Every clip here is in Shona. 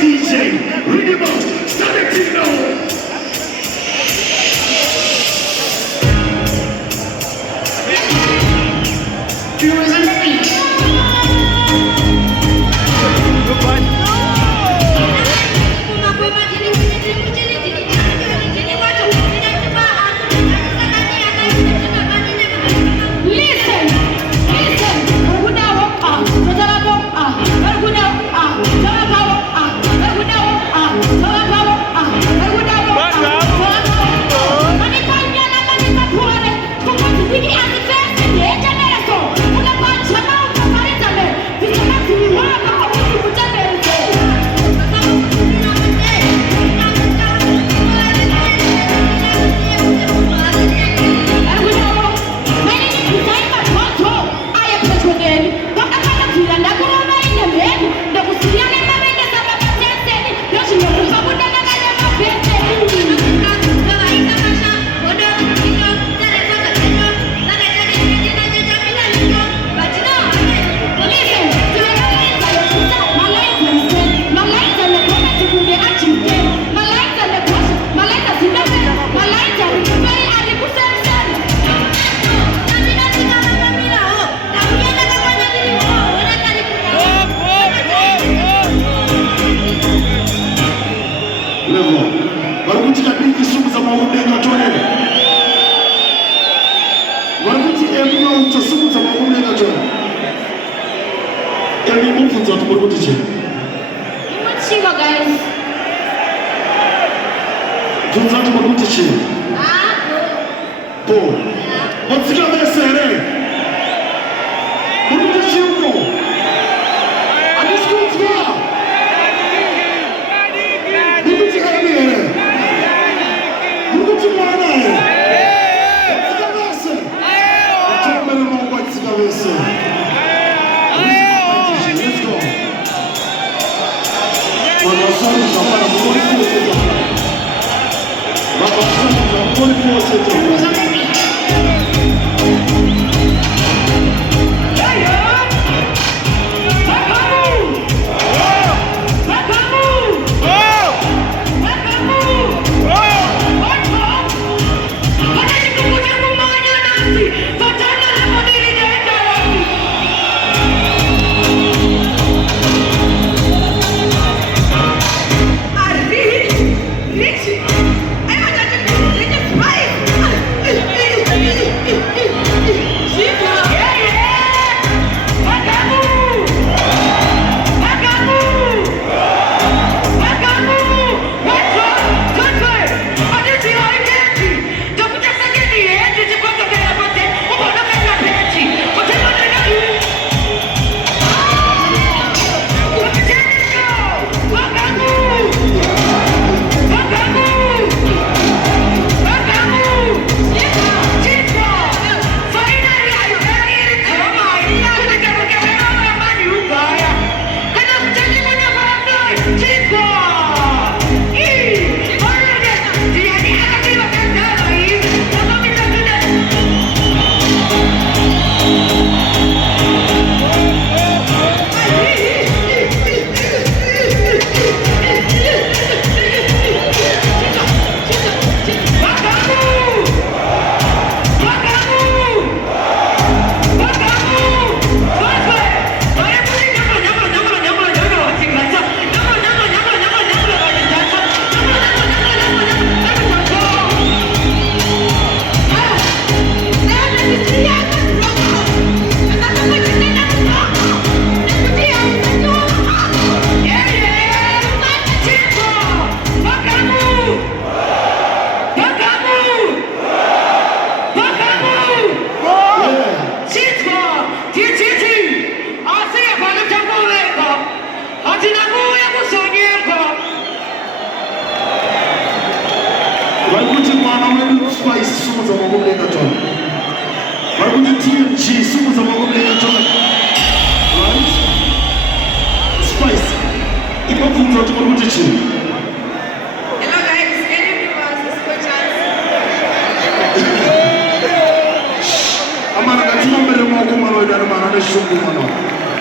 DJ, ring him out, Sonic Tino.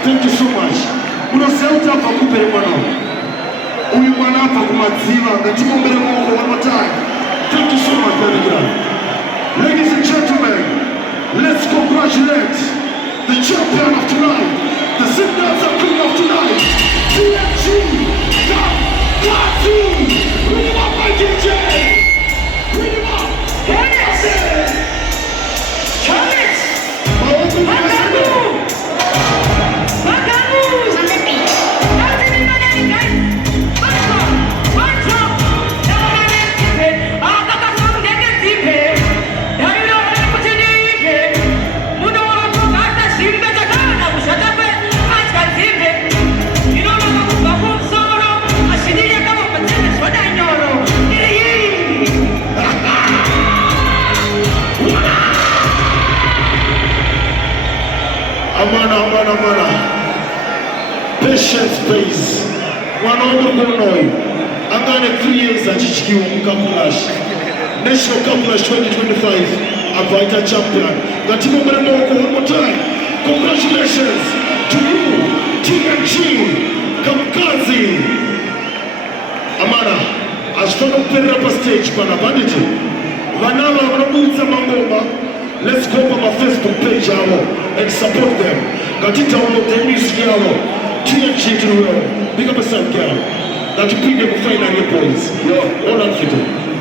Thank you so much. Uno selta pa kupere mwana. Maziva, the team of Moko, one more time. Thank you so much, baby girl. Ladies and gentlemen, let's congratulate the champion of tonight, the signature queen of tonight, TNG, Kazu, bring him up, my DJ, bring him up, Charles, Amana. Patience, please. One over Gonoy. I'm going 3 years at HQ Kakulash. National Kakulash 2025. A vital champion. The team of Moko, one more time. Congratulations to you, TNG, Kamkazi. Amana, as for the player up a stage, Pana Bandit. Vanala, Rabuza Mangoma. Let's go on my Facebook page and support them. Got it download the music TNG to the world. Big up yourself, girl. That you bring them final boys. Yo, all out for them.